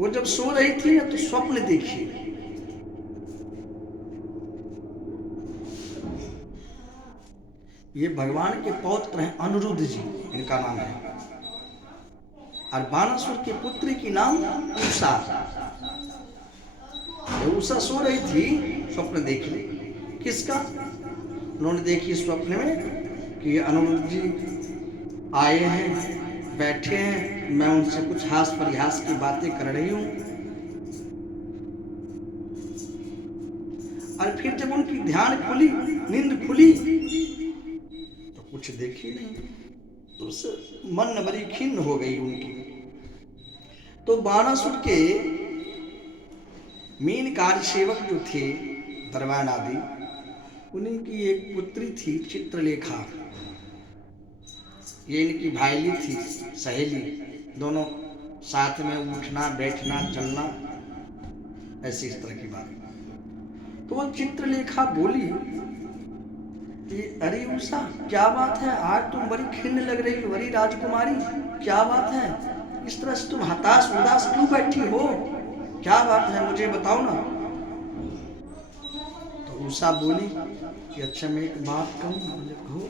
वो जब सो रही थी तो स्वप्न देखी। ये भगवान के पौत्र हैं अनिरुद्ध जी, इनका नाम है। और बानासुर के पुत्री की नाम उषा। उषा सो रही थी, स्वप्न देख ली। किसका? उन्होंने देखी स्वप्न में कि अनिरुद्ध जी आए हैं, बैठे हैं, मैं उनसे कुछ हास परिहास की बातें कर रही हूं। और फिर जब उनकी ध्यान खुली, नींद खुली, तो कुछ देखी नहीं। तो उससे मन बड़ी खिन्न हो गई उनकी। तो बानासुर के मीन कार्य सेवक जो थे दरबान आदि, उन्हीं की एक पुत्री थी चित्रलेखा। ये इनकी भाईली थी, सहेली, दोनों साथ में उठना बैठना चलना, ऐसी इस तरह की बात। तो वो चित्रलेखा बोली कि अरे उषा, क्या बात है, आज तुम बड़ी खिन्न लग रही हो, अरे राजकुमारी, क्या बात है, इस तरह से तुम हताश उदास क्यों बैठी हो, क्या बात है, मुझे बताओ ना। तो उषा बोली कि अच्छा मैं एक बात कहूँ। बोले कहो।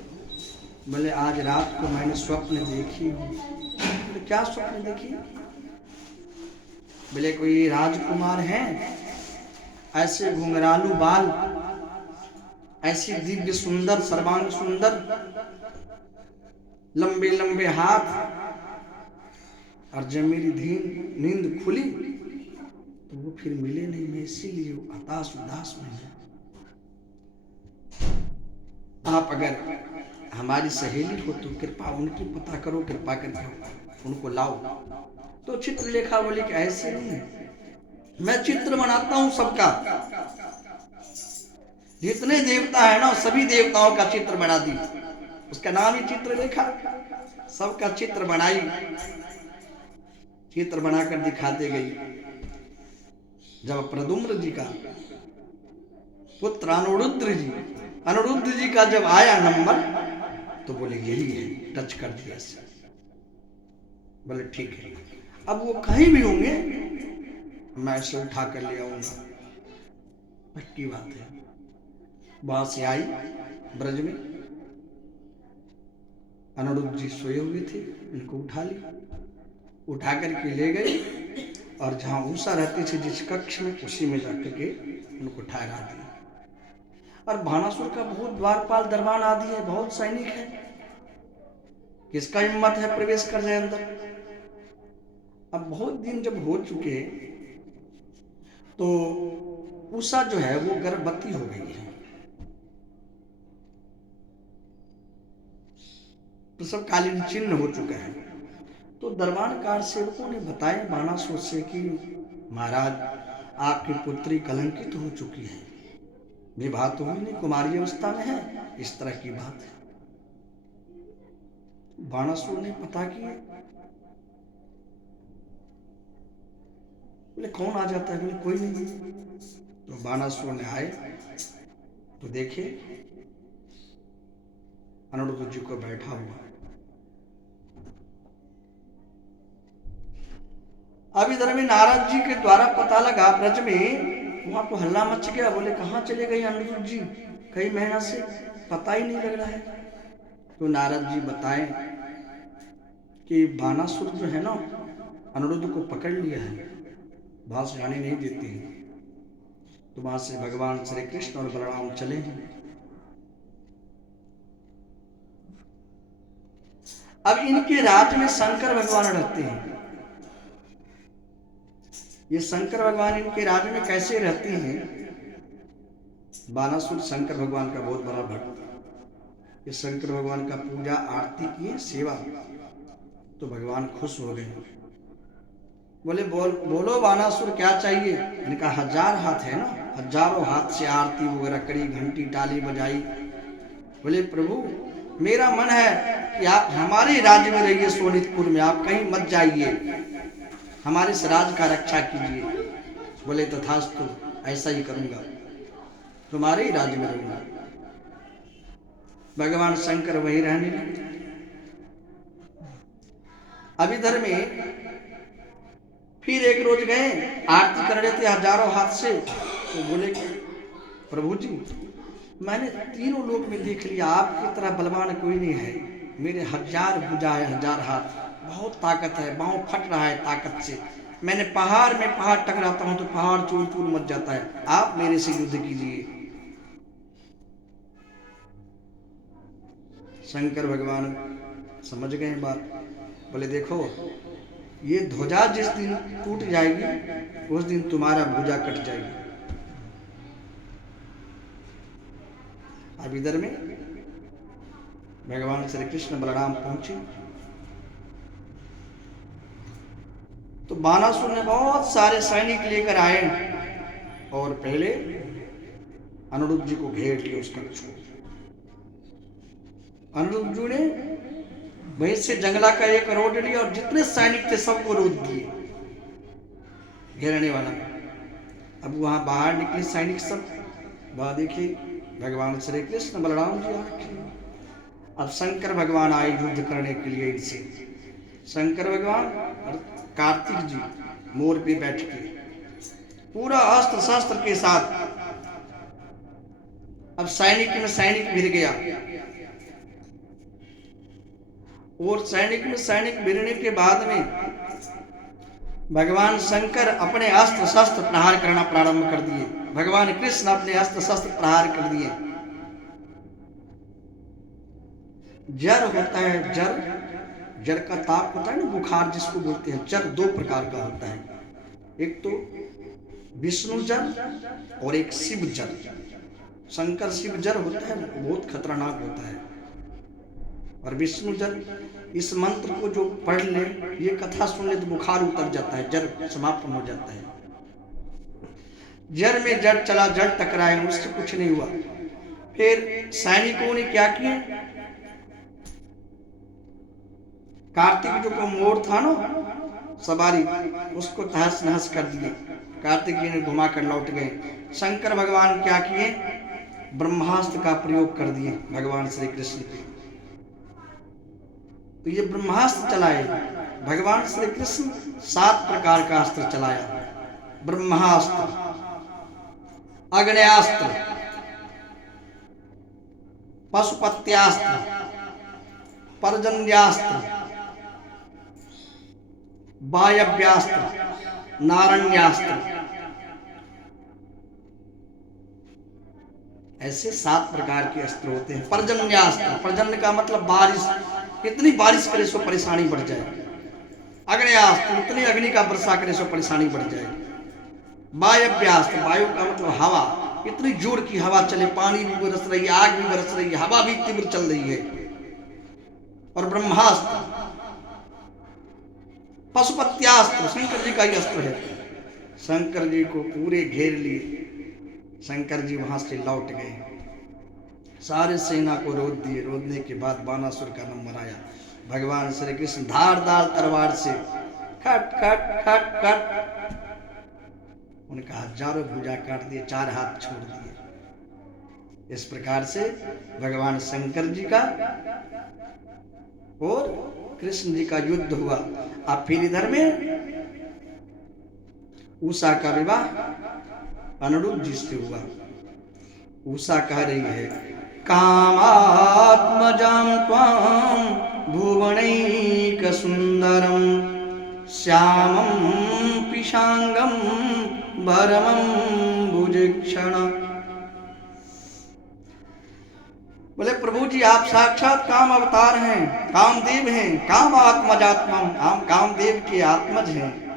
बोले आज रात को मैंने स्वप्न देखी हूँ। बोले क्या स्वप्न देखी? बोले कोई राजकुमार हैं, ऐसे घुंघरालू बाल, ऐसी दिव्य सुंदर, सर्वांग सुंदर, लंबे लंबे हाथ। और जब मेरी नींद खुली तो वो फिर मिले नहीं, मैं इसीलिए हताश उदास में हूं। आप अगर हमारी सहेली हो तो कृपा उनकी पता करो, कृपा करके उनको लाओ। तो चित्रलेखा बोली कि ऐसे नहीं, मैं चित्र बनाता हूं सबका, जितने देवता है ना सभी देवताओं का चित्र बना दी। उसका नाम ही चित्रलेखा। सबका चित्र बनाई, चित्र बनाकर दिखाते गई। जब प्रद्युम्न जी का पुत्र अनिरुद्ध जी का जब आया नंबर, तो बोले यही है, टच कर दिया। बोले ठीक है, अब वो कहीं भी होंगे मैं इसे उठा कर ले आऊंगा। पक्की बात है। वहां से आई ब्रज में, अनिरुद्ध जी सोए हुए थे, इनको उठा ली, उठा करके ले गए। और जहां उषा रहती थी जिस कक्ष में, उसी में जाकर के उनको ठहरा दिया। और बानासुर का बहुत द्वारपाल दरबान आदि है, बहुत सैनिक है, किसका हिम्मत है प्रवेश कर जाए अंदर। अब बहुत दिन जब हो चुके तो उषा जो है वो गर्भवती हो गई है। तो सब कालीन चिन्ह हो चुका है। तो दरबान कार सेवकों ने बताया बानासुर से कि महाराज आपकी पुत्री कलंकित हो चुकी है, विवाह तो हुई नहीं, कुमारी अवस्था में है, इस तरह की बात है। बानासुर ने पता किया। बोले कौन आ जाता है? बोले कोई नहीं। तो बानासुर ने आए तो देखे अनिरुद्ध जी को बैठा हुआ। अब इधर में नारद जी के द्वारा पता लगा ब्रज में, वहां तो हल्ला मच गया। बोले कहाँ चले गए अनिरुद्ध जी, कई महीना से पता ही नहीं लग रहा है। तो नारद जी बताएं कि बानासुर जो है ना, अनिरुद्ध को पकड़ लिया है, भाष जाने नहीं देते हैं। तो वहां से भगवान श्री कृष्ण और बलराम चले हैं। अब इनके राज्य में शंकर भगवान रहते हैं। ये शंकर भगवान इनके राज्य में कैसे रहते हैं? बानासुर शंकर भगवान का बहुत बड़ा भक्त। ये शंकर भगवान का पूजा आरती किए, सेवा, तो भगवान खुश हो गए। बोले बोलो बानासुर क्या चाहिए? इनका 1000 हाथ है ना, हजारों हाथ से आरती वगैरह करी, घंटी ताली बजाई। बोले प्रभु मेरा मन है कि आप हमारे राज्य में रहिए, सोनितपुर में, आप कहीं मत जाइए, हमारे इस राज्य का रक्षा कीजिए। बोले तथास्तु, ऐसा ही करूंगा, तुम्हारे ही राज्य में रहूंगा। भगवान शंकर वही रहने लगे। अब इधर में फिर एक रोज गए, आरती कर रहे थे हजारों हाथ से, तो बोले कि प्रभु जी, मैंने तीनों लोक में देख लिया, आपकी तरह बलवान कोई नहीं है। मेरे 1000 भुजा है, 1000 हाथ, बहुत ताकत है, पाँव फट रहा है ताकत से। मैंने पहाड़ में पहाड़ टकराता हूं तो पहाड़ चूर चूर मच जाता है। आप मेरे से युद्ध कीजिए। शंकर भगवान समझ गए बात, बोले देखो, ये ध्वजा जिस दिन टूट जाएगी उस दिन तुम्हारा भुजा कट जाएगी। अब इधर में भगवान श्री कृष्ण बलराम पहुंचे तो बानासुर ने बहुत सारे सैनिक लेकर आए और पहले अनिरुद्ध जी को घेर लिया उसका कक्ष। अनिरुद्ध जी ने वहीं से जंगला का एक रोड लिया और जितने सैनिक थे सबको रोक दिए घेरने वाला। अब वहां बाहर निकले सैनिक सब, वहां देखिए भगवान श्री कृष्ण बलराम जी आ रखे। अब शंकर भगवान आए युद्ध करने के लिए इनसे। शंकर भगवान और कार्तिक जी मोर पे बैठ के पूरा अस्त्र शस्त्र के साथ। अब सैनिक में सैनिक भिड़ गया और सैनिक में सैनिक भिड़ने के बाद में भगवान शंकर अपने अस्त्र शस्त्र प्रहार करना प्रारंभ कर दिए। भगवान कृष्ण अपने अस्त्र शस्त्र प्रहार कर दिए। जर होता है, जर का ताप होता है ना, बुखार जिसको बोलते हैं। जर दो प्रकार का होता है, एक तो विष्णु जर और एक शिव जर। शंकर शिव जर होता है, बहुत खतरनाक होता है। और विष्णु जर, इस मंत्र को जो पढ़ ले, ये कथा सुन ले तो बुखार उतर जाता है, जर समाप्त हो जाता है। जर में जर चला, जर टकराए, उससे कुछ नहीं हुआ। फिर सैनिकों ने क्या किया, कार्तिक जो को मोर था ना सवारी, उसको तहस नहस कर दिए। कार्तिक जी ने घुमा कर लौट गए। शंकर भगवान क्या किए, ब्रह्मास्त्र का प्रयोग कर दिए भगवान श्री कृष्ण पे। तो ये ब्रह्मास्त्र चलाए भगवान श्री कृष्ण। 7 प्रकार का अस्त्र चलाया, ब्रह्मास्त्र, अग्न्यास्त्र, पशुपत्यास्त्र, पर्जन्यास्त्र, वायव्यास्त्र, नारण्यास्त्र। ऐसे 7 प्रकार के अस्त्र होते हैं। पर्जन्यास्त्र, पर्जन्य का मतलब बारिश, इतनी बारिश करे सो परेशानी बढ़ जाए। अग्न्यास्त्र, इतनी अग्नि का वर्षा करे सो परेशानी बढ़ जाए। वायव्यास्त्र, वायु का मतलब हवा, इतनी जोर की हवा चले, पानी भी बरस रही है, आग भी बरस रही है, हवा भी तीव्र चल रही है। और ब्रह्मास्त्र, पशुपत्यास्त्र, शंकर जी का ही अस्त्र है। शंकर जी को पूरे घेर लिए। शंकर जी वहां से लौट गए, सारे सेना को रोक दिए। रोकने के बाद बानासुर का नंबर आया। भगवान श्री कृष्ण धारदार तलवार से खट खट खट खट उनका हजारों भुजा काट दिए, 4 हाथ छोड़ दिए। इस प्रकार से भगवान शंकर जी का और कृष्ण जी का युद्ध हुआ। अब फिर इधर में उषा का विवाह अनिरुद्ध जी से हुआ। उषा कह रही है, कामात्मजां त्वां भुवनैक सुंदरम श्यामं पिशांगम भरमं भुजक्षण। बोले प्रभु जी, आप साक्षात काम अवतार हैं, कामदेव हैं। काम आत्मजात्मम, हम कामदेव के आत्मज हैं।